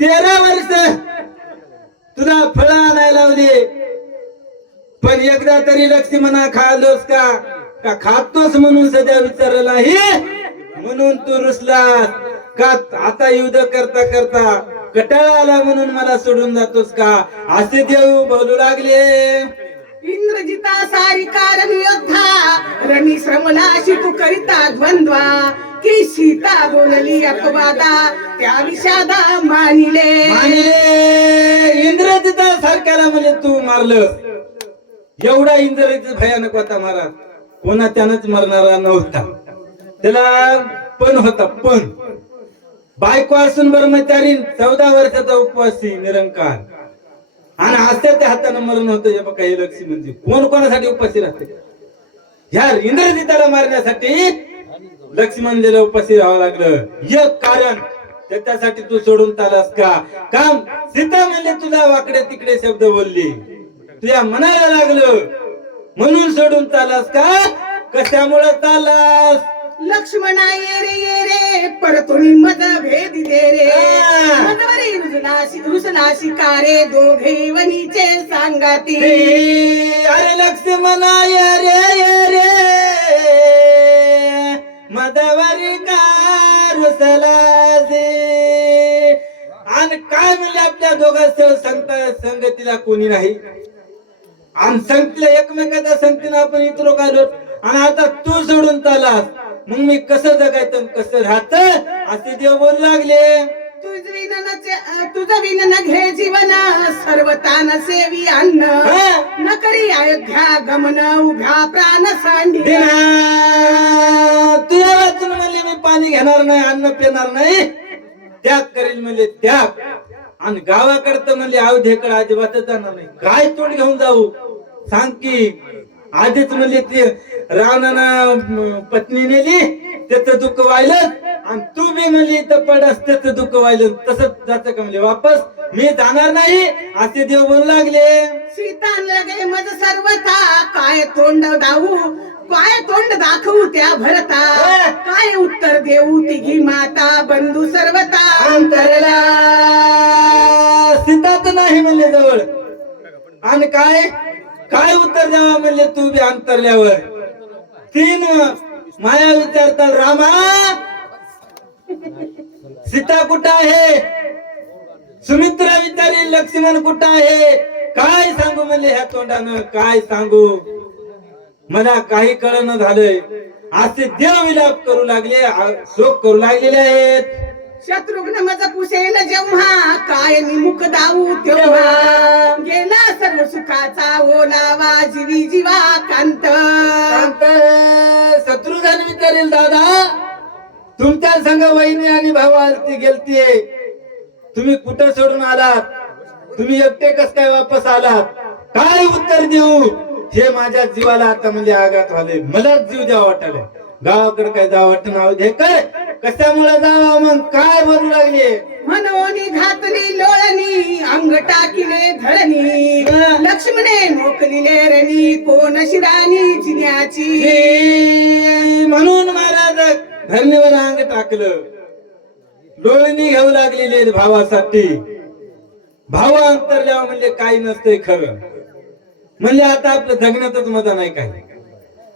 तेरा वर्ष तुला फळ आणायला लावली. पण एकदा तरी लक्ष्मणा खालोस का? का खातोस म्हणून सध्या विचारला हे म्हणून तू रुसला का आता युद्ध करता करता कटाळा आला म्हणून मला सोडून जातोस का? असे देऊ बोलू लागले. इंद्रजिता सारी कारण योद्धा रणी श्रमलाशी तू करिता द्वंद्वा. की सीता बोलली अपवादा त्या विषादा मानिले. मानिले. सारख्याला म्हणजे तू मारलं. एवढा इंद्रजित भयानक होता महाराज. कोणा त्यानंच मरणारा नव्हता. त्याला पण होता पण. बायको असून ब्रह्मचारी चौदा वर्षाचा उपवासी निरंकार. आणि हस्त्याच्या हाताने मरण होतं हे बघा हे लक्ष्मी म्हणजे. कोण कोणासाठी उपवासी राहते? ह्या इंद्रजिताला मारण्यासाठी लक्ष्मणजीला उपाशी राहावं लागलं. एक कारण त्याच्यासाठी तू सोडून चालास का? काम सीता म्हणले तुला वाकडे तिकडे शब्द बोलली. तुझ्या मनाला लागलं. म्हणून सोडून चालास का? कशामुळे चालास लक्ष्मणा ये रे ये रे. परतुनी मद भेद दे रे. रुजनाशी रुसनाशी कारे दोघे वनीचे सांगाती. अरे लक्ष्मणा ये रे ये रे. आणि काय म्हणले आपल्या दोघांचं सांगता संगतीला कोणी नाही. आणि संगतीला एकमेकाच्या संगतीनं आपण इतर आलो आणि आता तू सोडून चालास मग मी कसं जगायचं कसं राहत? असे देव बोलू लागले. तुझ तुझ विनन घे जीवन सर्व तान सेवी अन्न. न करी अयोध्या गमन उभ्या प्राण सांडी. तुझ्या वाचून म्हणले मी पाणी घेणार नाही अन्न पिणार नाही. त्याग करेल म्हणले त्याग. आणि गावाकडतं म्हणले अवधेकडे अजिबातच जाणार नाही. काय तोंड घेऊन जाऊ. सांग की आधीच म्हणले ते रावणानं पत्नी नेली. त्याचं दुःख व्हायलं आणि तू बी म्हणली इथं पडस त्याचं दुःख व्हायलं तसंच जातं का म्हणले वापस मी जाणार नाही. असे देव बोलू लागले. सीता लगे मज सर्वथा काय तोंड दाऊ काय तोंड दाखवू त्या भरता? काय उत्तर देऊ तिघी माता बंधू सर्वता अंतरला. सीतात नाही म्हणले जवळ. आणि काय? काय उत्तर द्यावा म्हणले तू बी अंतरल्यावर? तीन माया विचारतात रामा सीता कुठं आहे? सुमित्रा विचारी लक्ष्मण कुठं आहे? काय सांगू म्हणले ह्या तोंडानं? काय सांगू? मला काही कळणं झालंय. असे देव विलाप करू लागले शोक करू लागलेले आहेत. शत्रुघ्न मज पुसेल जेव्हा काय निमुख दाऊ तेव्हा. गेला सर्व सुखाचा ओलावा जीवी जीवा कांत. शांत शत्रुघ्न विचारेल दादा तुमच्या संघ वहिनी आणि भाऊ आलती गेलतीये तुम्ही कुठं सोडून आलात? तुम्ही एकटे कस काय वापस आलात? काय उत्तर देऊ? हे माझ्या जीवाला आता म्हणजे आघात झाले मलाच जीव द्यावा वाटले. गावाकडे काय जावं वाटत नाव दे काय कशामुळे जावा मग? काय बोलू लागले? मनोनी घातली लोळणी अंग टाकिले धरणी लक्ष्मणे मोकलिले रणी कोण शिराणी जिन्याची? हे म्हणून महाराज धरणीवर अंग टाकलं. डोळणी घेऊ लागलेले भावासाठी. भाव अंतरल्यावर म्हणजे काही नसतंय खरं. म्हणजे आता आपलं जगण्यातच मजा नाही काय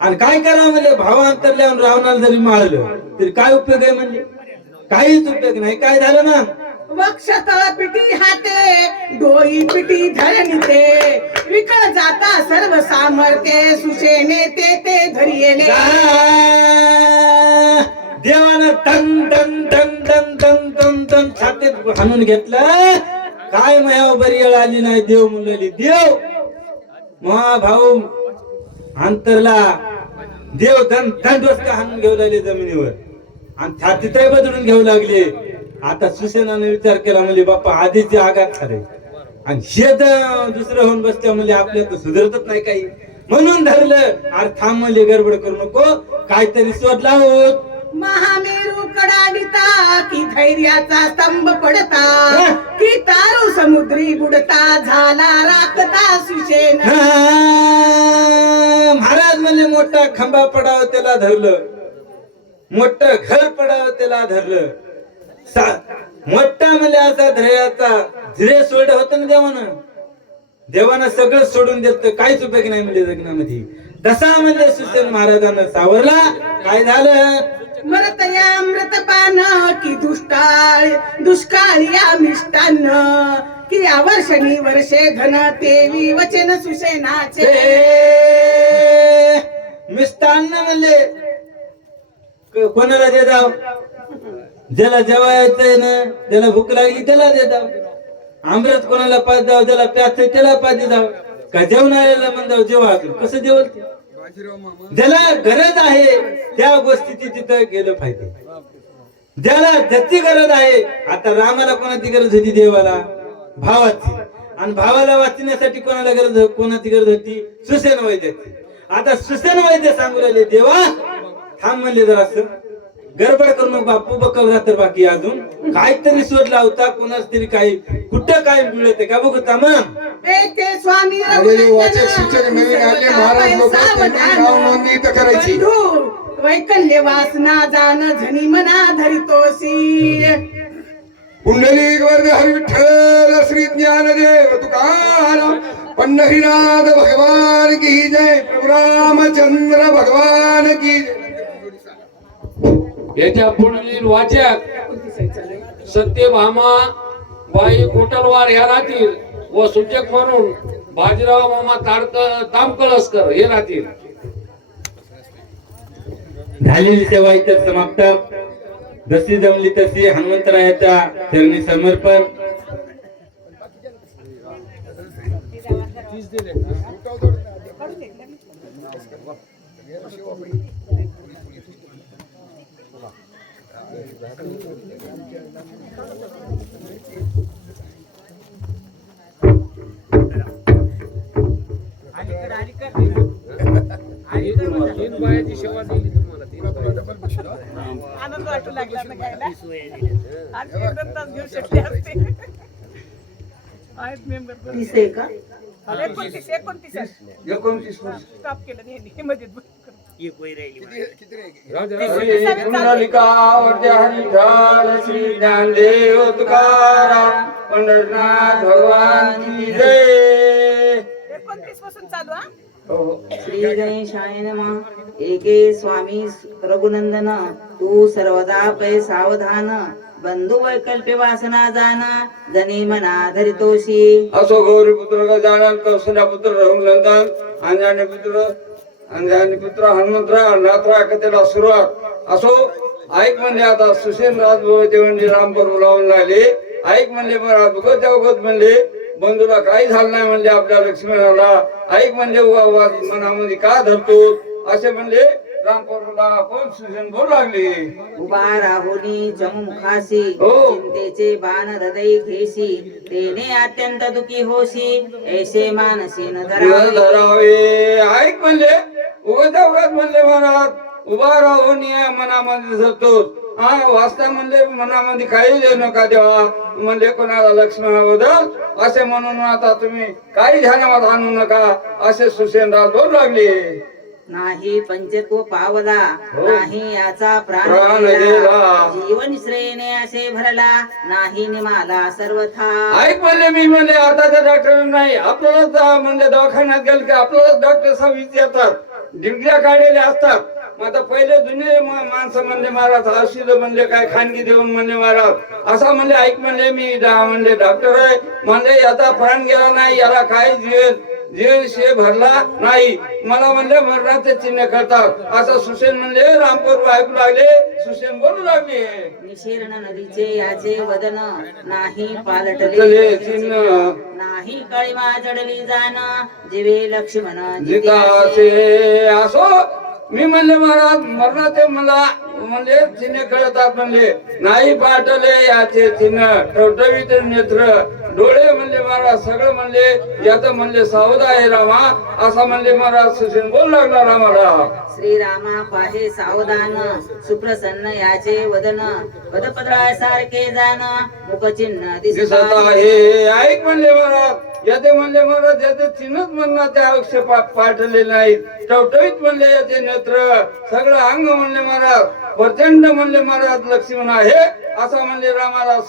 आणि काय करा म्हणजे भाव अंतरल्यावर रावणाला जरी मारलं तरी काय उपयोग आहे म्हणजे काहीच उपयोग नाही. काय झालं ना? वक्षत पिटी हाते डोई पिटी धरणी ते विकळ जाता सर्व सामर्थ्य सुशेने ते ते धरियेले देवानं तन तन तन तन तन तन तन छातीत हाणून घेतलं. काय मायावर बरी आली नाही देव म्हणलेली देव! महा भाऊ अंतरला देव धन थंडोसका हाणून घेऊ लागले जमिनीवर. आणि छातीतही बदलून घेऊ लागले. आता सुसेनाने विचार केला म्हणजे बाप्पा आधीचे आघात झाले आणि शेत दुसरं होऊन बसल्या म्हणजे आपल्या तर सुधरतच नाही काही. म्हणून धरलं. अरे थांब म्हणजे गडबड करू नको. काहीतरी शोध लावत महामेरू कडाडिता की धैर्याचा स्तंभ पडता. की तारू समुद्री बुडता झाला राखता सुशेन. महाराज म्हणजे मोठा खंबा पडाव त्याला धरलं. मोठ घर पडाव त्याला धरलं. मोठा म्हणजे असा धैर्याचा धीरे सोड होत ना देवानं? देवानं सगळं सोडून देत काहीच उपयोग नाही म्हणजे जगण्यामध्ये. तसा म्हणजे सुसेन महाराजांना सावरला. काय झालं? मरतया या अमृतपान की दुष्काळ दुष्काळ या मिष्टान्न की या वर्षणी वर्षे धन तेवी वचन सुसेनाचे. ते मिष्टान्न म्हणले. कोणाला दे जाव ज्याला जेवायचंय ना ज्याला भूक लागली त्याला दे जाव अमृत कोणाला पाच जाव ज्याला प्याच त्याला पाच जाव का जेवण आलेला म्हणजाव जेवा कसं जेवल ते? ज्याला गरज आहे त्या गोष्टीची तिथं गेलं पाहिजे. ज्याला ज्याची गरज आहे आता रामाला कोणाची गरज होती देवाला? भावाची. आणि भावाला वाचण्यासाठी कोणाला गरज कोणाची गरज होती? सुसेन वैद्याची. आता सुसेन वैद्य सांगू राहिले देवा थांब म्हणले जरा गडबड करू नको बापू बकल तर बाकी अजून. काहीतरी शोध लावता कोणाच तरी काही कुठं काय मिळत का बघू मग आलेले वाचक शिक्षक नवीन आले महाराज लोक त्यांनी नाव नोंदणी इथं करायची. वैकल्य वासना जाण झनी मना धरितोसी. पुंडलिक वर्ग हरी विठ्ठल श्री ज्ञानदेव तुकाराम पंढरीनाथ भगवान की जय प्रभु रामचंद्र भगवान की जय. याच्या पुढील वाचक सत्यभामा बाई कोटलवार ह्या राहतील. व सूचक म्हणून बाजीराव मामा तारक तामकळसकर हे राहतील. झालेली सेवा इथं समाप्त. जशी जमली तशी हनुमंतरायाच्या चरणी समर्पण. तीन आनंद वाटू लागला ना घ्यायला. आज एक दोन तास घेऊ शकले असते. आहेत मेंबर एकोणतीस एकोणतीस एकोणतीस. स्टॉप केलं नाही मध्ये ज्ञानदेव तुकाराम पंढरनाथ भगवान की जय. एकोणतीसपासून चालू हा? श्री गणेशाय नम। एके स्वामी रघुनंदन तू सर्वदा पै सावधान। बंधू वैकल्प्य वासना जाण जनी मना धरितोशी असो गौरी पुत्र गजानन कौशल्या पुत्र रघुनंदन अंजनी पुत्र अंजनी पुत्र हनुमंतराव नाथरा कथेला सुरुवात। असो ऐक म्हणले आता सुसेन राजभोवते म्हणजे रामपूर बोलावून लागले ऐक म्हणले महाराज भगत अवगत म्हणले बंधूला काही झालं नाही म्हणले आपल्या लक्ष्मणाला ऐक म्हणले उगा मनामध्ये का धरतो? असे म्हणले रामपरला कोण सुसेन बोलू लागले? उभा राहुनी चमुखासी हो. चिंतेचे बाण हृदय घेशी तेने अत्यंत दुखी होशी ऐसे मानसी न धरावे. ऐक म्हणले उगाच उगाच म्हणले महाराज उभा राहून या मनामध्ये धरतो हा वाचता म्हणले मनामध्ये काही देऊ नका देवा. म्हणले कोणाला लक्ष्मणाबद्दल असे म्हणून आता तुम्ही काही ध्यानात आणू नका. असे सुसेनराज बोलू लागले. नाही पंचत्व पावला. हो. नाही याचा प्राण गेला. जीवन श्रेयने असे भरला. नाही निमाला सर्वथा. ऐक म्हणले मी म्हणले आताच्या डॉक्टर नाही आपल्यालाच अं, म्हणजे दवाखान्यात गेलं की आपल्यालाच डॉक्टर सब येतात डिग्र्या काढलेल्या असतात. मग आता पहिले जुने माणसं म्हणले महाराज औषध म्हणले काय खानगी देऊन म्हणले महाराज. असा म्हणले ऐक म्हणले मी म्हणले डॉक्टर आहे. म्हणले याचा प्राण गेला नाही याला काही जीवन जीवन शे भरला नाही. मला म्हणले मरणाचे चिन्ह करतात. असं सुसेन म्हणले रामपूर ऐकू लागले? सुसेन बोलू लागले. निशीर्ण नदीचे याचे वदन नाही पालटले. चिन्ह. नाही कळीमा जडली जाण. जीवे लक्ष्मण असो मी म्हणले महाराज मरणाचे मला. म्हणजे चिन्ह कळतात. म्हणले नाही पाठवले याचे चिन्ह. टवटवीत नेत्र डोळे म्हणले महाराज सगळं म्हणले याच म्हणले सावध आहे रामा. असा म्हणले महाराज सुशील बोल लागला रामाला श्रीरामा पाहे सावधान सुप्रसन्न याचे वदन पदपद्रासारखे जाण मुखचिन्ह दिसत आहे. ऐक म्हणले महाराज याचे म्हणले महाराज याचे चिन्हच ते आवश्यक पाठवले नाहीत. टवटवीत म्हणले याचे नेत्र. सगळं अंग म्हणले महाराज. प्रचंड म्हणले महाराज लक्ष्मण आहे. असं म्हणले रामाला